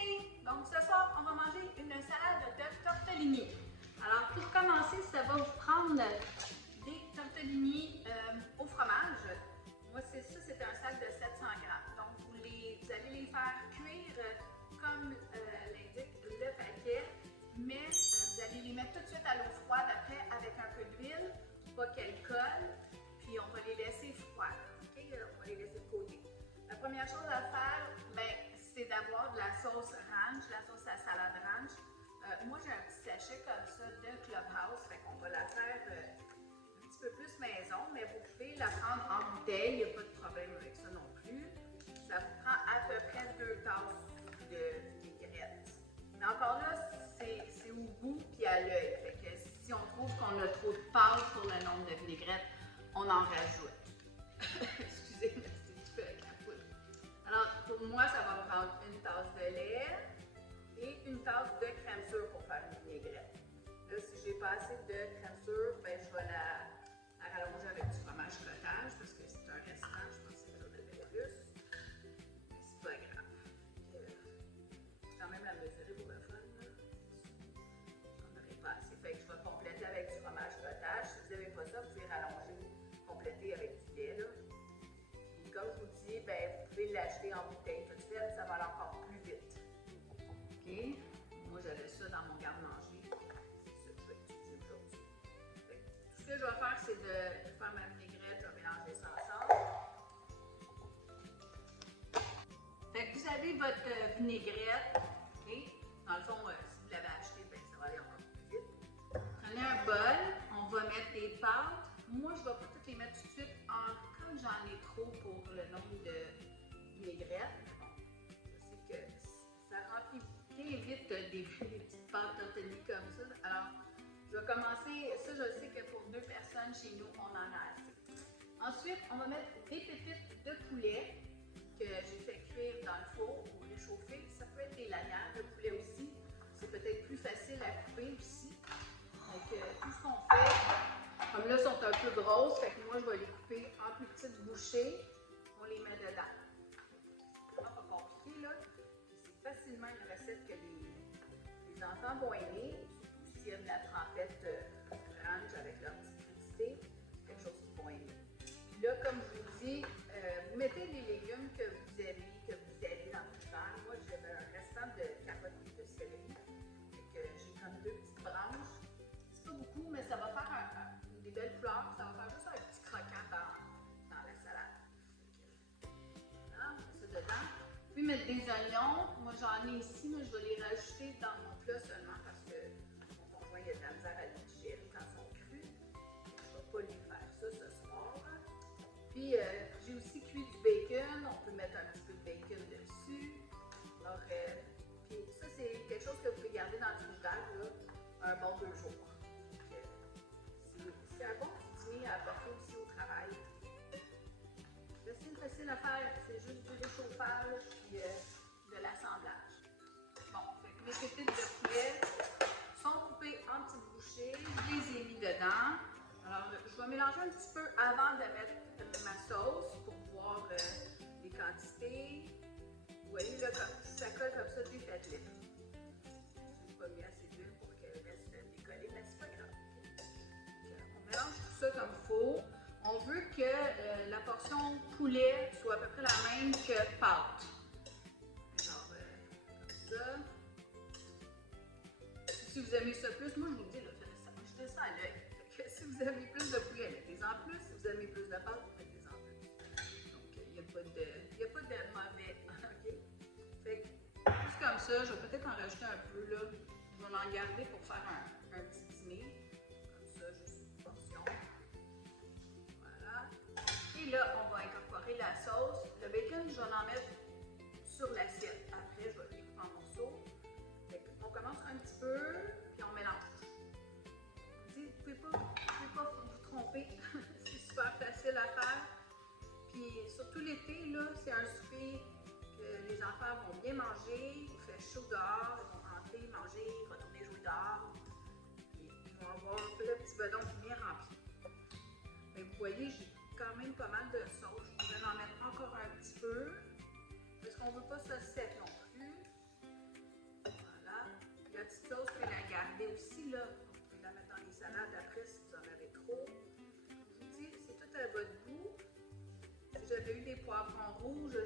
Hey! Donc ce soir, on va manger une salade de tortellini. Alors pour commencer, ça va vous prendre des tortellini au fromage. Moi, c'est un sac de 700 grammes. Donc vous allez les faire cuire comme l'indique le paquet, mais vous allez les mettre tout de suite à l'eau froide après avec un peu d'huile, pas qu'elle colle, puis on va les laisser froides. Okay? On va les laisser de côté. La première chose à faire, c'est d'avoir de la sauce ranch, la sauce à salade ranch. Moi, j'ai un petit sachet comme ça de Clubhouse, fait qu'on va la faire un petit peu plus maison, mais vous pouvez la prendre en bouteille, il n'y a pas de problème avec ça non plus. Ça vous prend à peu près 2 tasses de vinaigrette. Mais encore là, c'est au goût puis à l'œil. Fait que si on trouve qu'on a trop de pâte pour le nombre de vinaigrettes, on en rajoute. Excusez, mais c'est un petit peu avec la poudre. Alors, pour moi, ça va me prendre une tasse de lait et une tasse de crème sûre pour faire une vinaigrette. Là, si j'ai pas assez de crème sûre, je vais la rallonger avec du fromage cottage parce que c'est un restant, je pensais que j'en avais plus. Mais c'est pas grave. Quand même la mesurer pour le fun. J'en aurai pas assez. Fait que je vais compléter avec du fromage cottage. Si vous n'avez pas ça, vous pouvez rallonger, compléter avec du lait. Là. Puis, comme je vous dis, vous pouvez l'acheter en bouteille tout de suite, ça va aller encore plus vite. OK? Moi, j'avais ça dans mon garde-manger. C'est ça que je vais utiliser aujourd'hui. Tout ce que je vais faire, c'est de faire ma vinaigrette, je vais mélanger ça ensemble. Fait que vous avez votre vinaigrette, okay? Dans le fond, si vous l'avez acheté, ça va aller encore plus vite. Prenez un bol, on va mettre des pâtes. Moi, je ne vais pas toutes les mettre tout de suite, comme j'en ai trop pour le nombre de vinaigrettes. Bon, je sais que ça remplit bien vite des petites pâtes tortellini comme ça. Alors, je vais commencer, ça je sais que pour 2 personnes chez nous, on en a assez. Ensuite, on va mettre des pépites de poulet que j'ai fait cuire dans le four ou réchauffer. Ça peut être des lanières de poulet aussi. C'est peut-être plus facile à couper aussi. Donc, tout ce qu'on fait, comme là, sont un peu grosses, fait que moi, je vais les couper en plus petites bouchées. On les met dedans. C'est vraiment pas compliqué, là. C'est facilement une recette que les enfants vont aimer, surtout s'il y a de la trempette ranch avec leur petite crudité. C'est quelque chose qu'ils vont aimer. Là, comme je vous dis, vous mettez les légumes que vous avez dans le frigidaire. Moi, j'avais un restant de carottes et de céleri. J'ai comme 2 petites branches. C'est pas beaucoup, mais ça va faire des belles fleurs. Ça va faire juste un petit croquant dans la salade. Voilà, on met ça dedans. Puis mettre des oignons. Moi, j'en ai ici, mais je vais les rajouter dans mon plat seulement parce que mon conjoint il a de la misère à les digérer quand ils sont crus. Je ne vais pas les faire ça ce soir. Puis, j'ai aussi cuit du bacon. On peut mettre un petit peu de bacon dessus. Alors, puis ça, c'est quelque chose que vous pouvez garder dans le frigidaire, un bon 2 jours. C'est un bon petit dîner à apporter aussi au travail. C'est facile à faire. C'est juste du réchauffage puis de l'assemblage. Bon, fait que mes pépites de poulet sont coupées en petites bouchées. Je les ai mis dedans. Alors, je vais mélanger un petit peu avant de mettre ma sauce pour voir les quantités. Vous voyez, là, ça colle comme ça, j'ai fait l'huile. Je n'ai pas mis assez d'huile pour qu'elle reste décollée, mais c'est pas grave. Donc, on mélange tout ça comme il faut. On veut que la portion poulet soit à peu près la même que pâte. Alors, comme ça. Si vous aimez ça plus, moi je vous dis, là, je fais ça à l'œil. Si vous avez plus de poulet, mettez-en plus. Si vous aimez plus de pâte, mettez-en plus. Donc, il n'y a pas de mauvais. Okay? Fait que, juste comme ça, je vais peut-être en rajouter un peu. Là. Je vais en garder pour faire un petit dîner. Comme ça, juste une portion. Voilà. Et là, on va incorporer la sauce. Le bacon, je vais en mettre sur l'assiette. Après, je vais les couper en morceaux. On commence un petit peu, puis on mélange. Vous ne pouvez pas vous tromper. C'est super facile à faire. Puis surtout l'été, là, c'est un souper que les enfants vont bien manger. Il fait chaud dehors, ils vont rentrer, manger, retourner jouer dehors. Puis, ils vont avoir le petit bedon bien rempli. Mais vous voyez, j'ai quand même pas mal de sauce. Je pourrais en mettre encore un petit peu. Parce qu'on ne veut pas ça sec non plus. poivrons rouges,